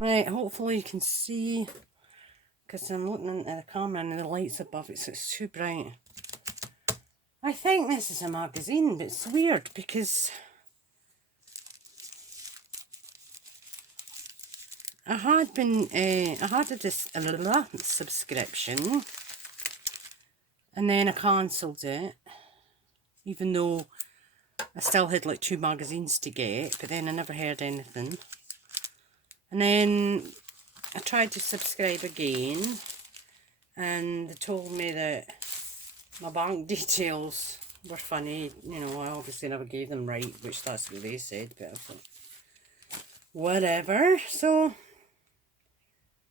Right, hopefully you can see, because I'm looking into the camera and the lights above it, so it's too bright. I think this is a magazine, but it's weird because I had a subscription, and then I cancelled it, even though I still had like 2 magazines to get, but then I never heard anything. And then I tried to subscribe again, and they told me that my bank details were funny. You know, I obviously never gave them right, which that's what they said, but I thought, whatever. So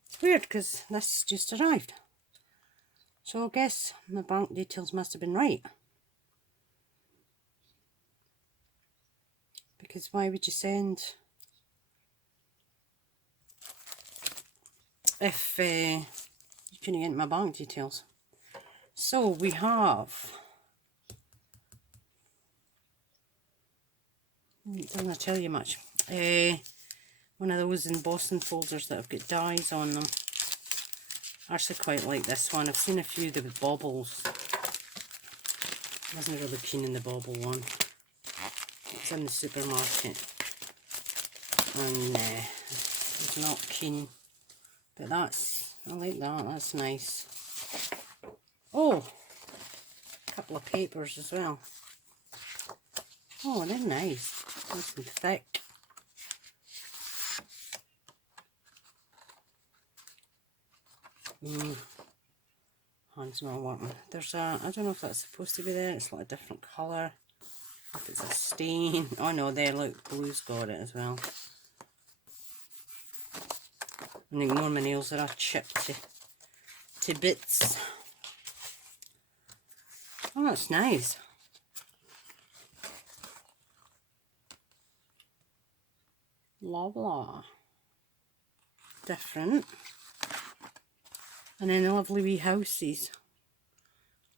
it's weird because this just arrived. So I guess my bank details must have been right. Because why would you send if you couldn't get my bank details? So we have, it doesn't tell you much, one of those embossing folders that have got dies on them. I actually quite like this one. I've seen a few that with baubles. I wasn't really keen in the bauble one. It's in the supermarket, and I was not keen. But I like that. That's nice. Oh, a couple of papers as well. Oh, they're nice. Nice and thick. Hands not working. There's a, I don't know if that's supposed to be there. It's like a different colour. If it's a stain. Oh no, there, look, blue's got it as well. And ignore my nails, they're all chipped to bits. Oh, that's nice. Blah blah. Different. And then the lovely wee houses.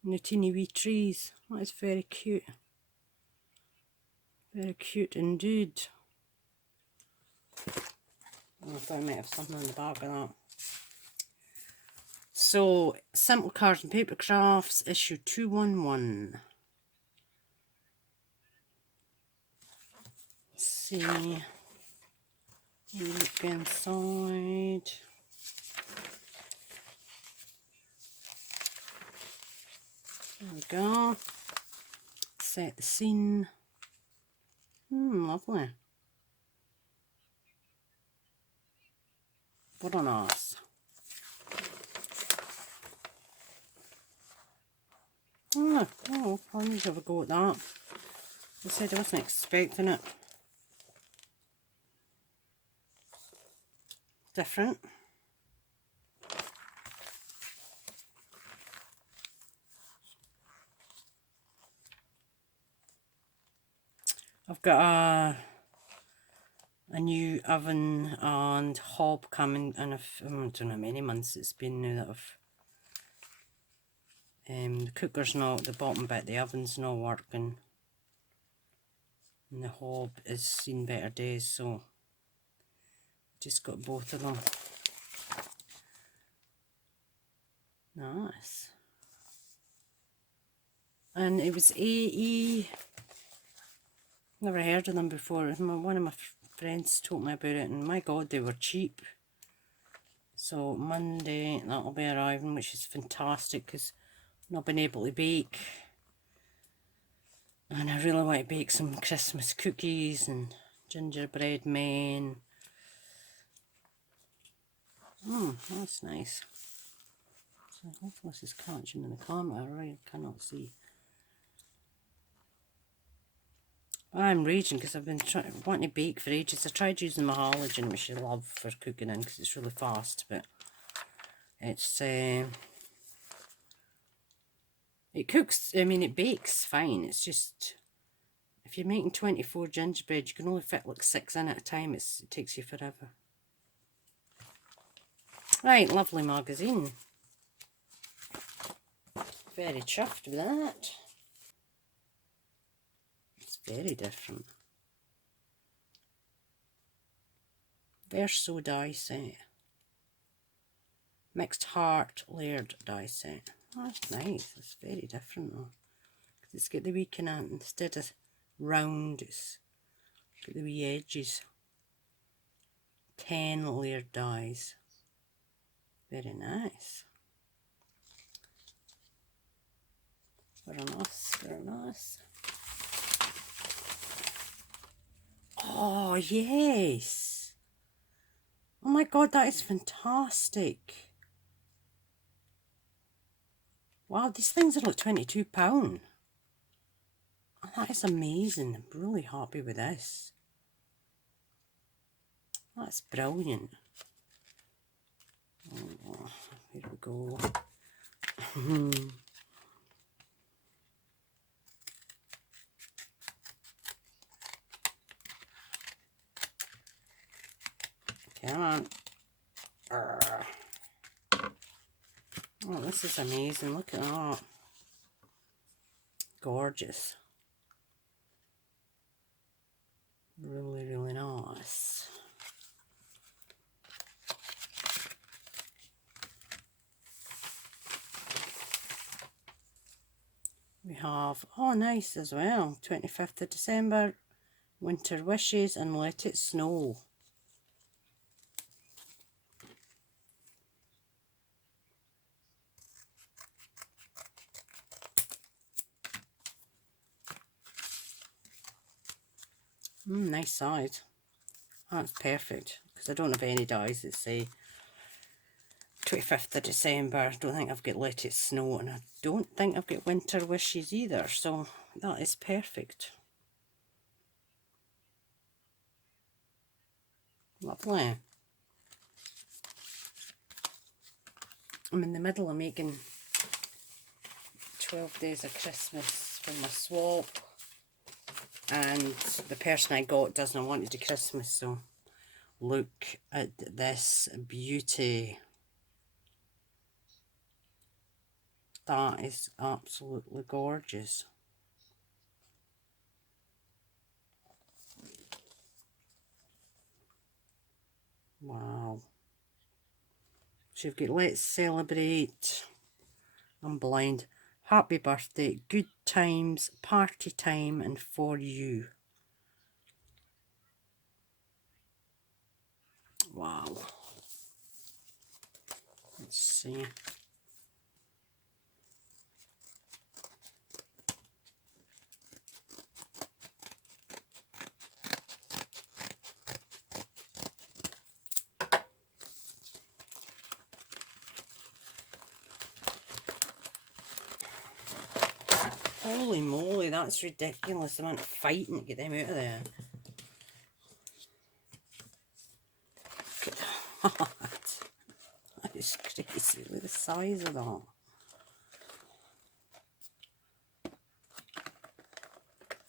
And the teeny wee trees. That is very cute. Very cute indeed. Oh, I thought I might have something on the back of that. So, Simple Cards and Paper Crafts, issue 211. Let's see. Look inside. There we go. Set the scene. Lovely. What on earth? Oh, I need to have a go at that. I said I wasn't expecting it. Different. I've got a new oven and hob coming, and I don't know how many months it's been now that I've the cooker's not, the bottom bit, the oven's not working, and the hob has seen better days, so just got both of them. Nice. And it was AE. Never heard of them before. One of my friends told me about it, and my god, they were cheap. So Monday that'll be arriving, which is fantastic because I've not been able to bake, and I really want to bake some Christmas cookies and gingerbread men. That's nice. So hopefully this is catching in the camera. I really cannot see. I'm raging because I've been wanting to bake for ages. I tried using my halogen, which I love for cooking in because it's really fast, but it's it cooks, I mean it bakes fine. It's just if you're making 24 gingerbread, you can only fit like 6 in at a time. It takes you forever. Right, lovely magazine. Very chuffed with that. It's very different. Verso die set. Mixed heart layered die set. Oh, that's nice. It's very different though. It's got the wee kind of, instead of round, it's got the wee edges. 10 layered dies. Very nice. Very nice, very nice. Oh, yes. Oh my god, that is fantastic. Wow, these things are like £22. Oh, that is amazing. I'm really happy with this. That's brilliant. Oh, here we go. Come on. Oh, this is amazing. Look at that. Gorgeous. Really, really nice. We have, oh nice as well, 25th of December, Winter Wishes and Let It Snow. Nice size. That's perfect, because I don't have any dies that say 25th of December. I don't think I've got Let It Snow, and I don't think I've got Winter Wishes either, so that is perfect. Lovely. I'm in the middle of making 12 Days of Christmas for my swap, and the person I got doesn't want to do Christmas, so look at this beauty. That is absolutely gorgeous. Wow. So you've got Let's Celebrate, I'm blind, Happy Birthday, Good Times, Party Time, and For You. Wow. Let's see. Holy moly, that's ridiculous, the amount of fighting to get them out of there. Look at that. That is crazy, look at the size of that.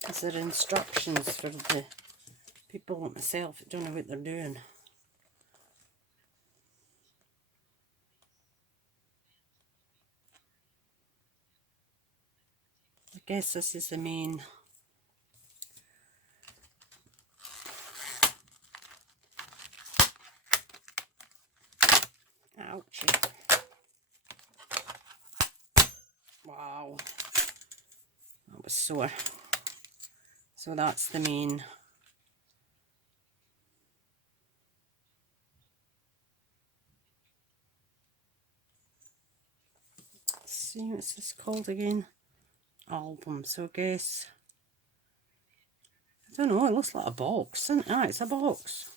Is there instructions for the people like myself that don't know what they're doing? I guess this is the main. Ouchie. Wow. That was sore. So that's the main. Let's see, what's this called again? Album. So I guess, I don't know, it looks like a box, isn't it? Ah, it's a box.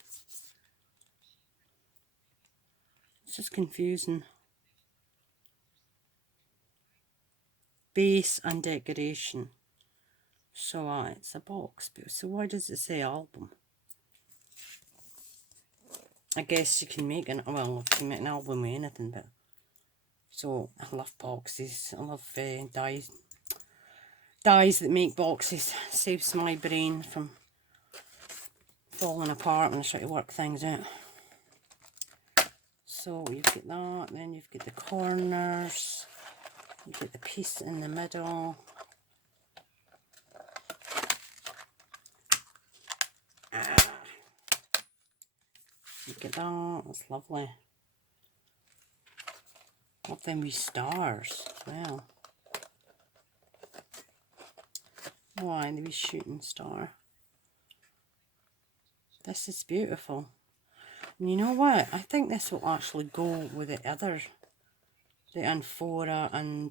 It's just confusing. Base and decoration. So it's a box, but so why does it say album? I guess you can make an, well, you can make an album with anything, but so I love boxes. I love dies that make boxes. Saves my brain from falling apart when I try to work things out. So you've got that, then you've got the corners, you've got the piece in the middle. Look at that, that's lovely. Love them wee stars as well. Oh, and the wee shooting star. This is beautiful. And you know what? I think this will actually go with the other, the Amphora, and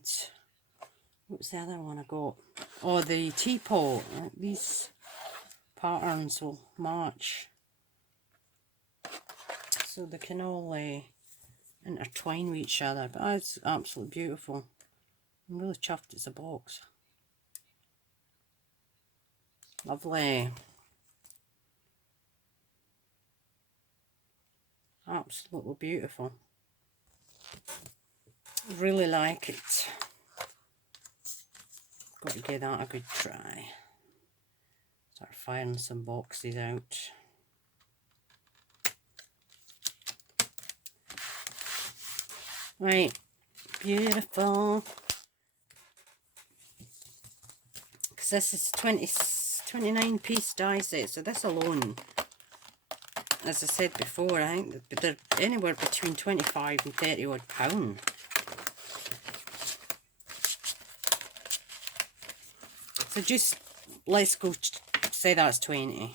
what's the other one I got? Oh, the teapot. These patterns will match. So they can all intertwine with each other. But it's absolutely beautiful. I'm really chuffed it's a box. Lovely. Absolutely beautiful. Really like it. Got to give that a good try. Start firing some boxes out. Right, beautiful. Because this is 29 piece die set, so this alone, as I said before, I think they're anywhere between 25 and 30 odd pound. So just, let's go, say that's 20.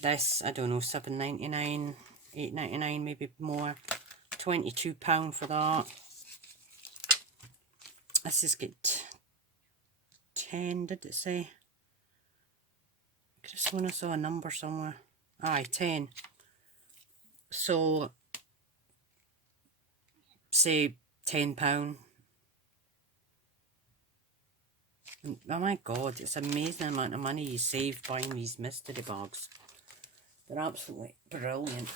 This, I don't know, £7.99, £8.99, maybe more. £22 for that. This has got 10, did it say? I could have sworn I saw a number somewhere. Aye, 10. So, say £10. And, oh my god, it's an amazing amount of money you save buying these mystery bags. They're absolutely brilliant.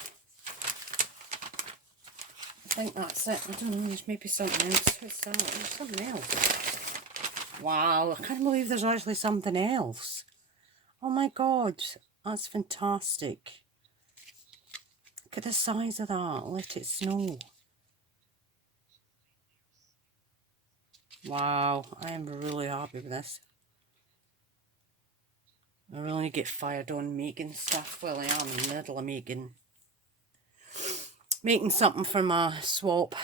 I think that's it. I don't know, there's maybe something else. What's that? There's something else. Wow, I can't believe there's actually something else. Oh my god, that's fantastic. Look at the size of that. Let it snow. Wow, I am really happy with this. I really get fired on making stuff. Well, I am in the middle of making something for my swap.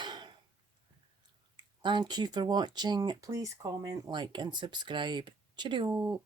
Thank you for watching. Please comment, like and subscribe. Cheerio.